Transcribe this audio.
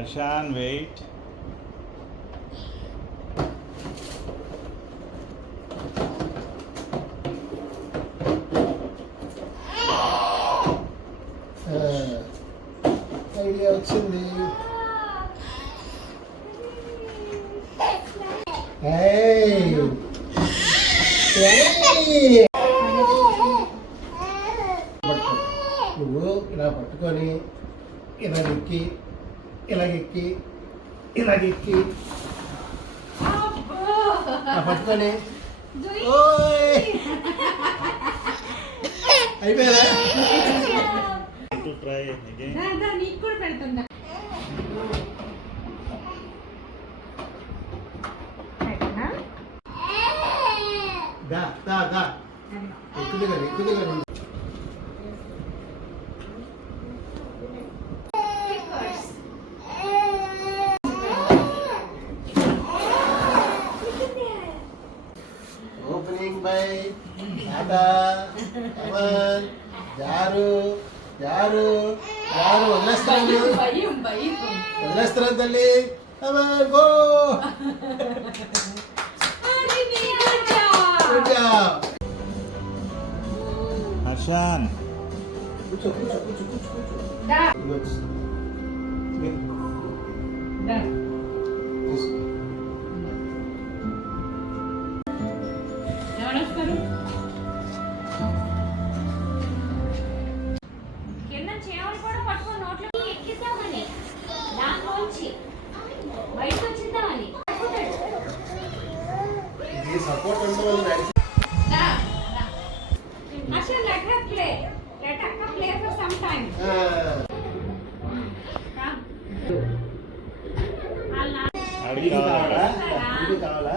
Harshan, wait. Idea వచ్చింది. నువ్వు ఇలా పట్టుకొని ఇలాగెక్కి ఇలాగెక్కి ఇలాగెక్కి పట్టుకొని అయిపోయారా? To try again. నీకు కూడా పెడుతుందా? దా దా దా ఎక్కువగా ఎక్కువగా ఓపెనింగ్ బై టాటా అమన్ జారు జారు జారు వదిలేస్తాను వదిలేస్తాను తల్లి అమన్ గో Harshan. కూర్చో కూర్చో కూర్చో కూర్చో కూర్చో కింద చేవలు కూడా పట్టుకొని నోట్లో ఎక్కిద్దామని దాంట్లోంచి బయటకు వచ్చిద్దామని ఇది సపోర్ట్ అంటే వాళ్ళు Harshan, let her play. Let her play for some time. Adi kavala. కావాలా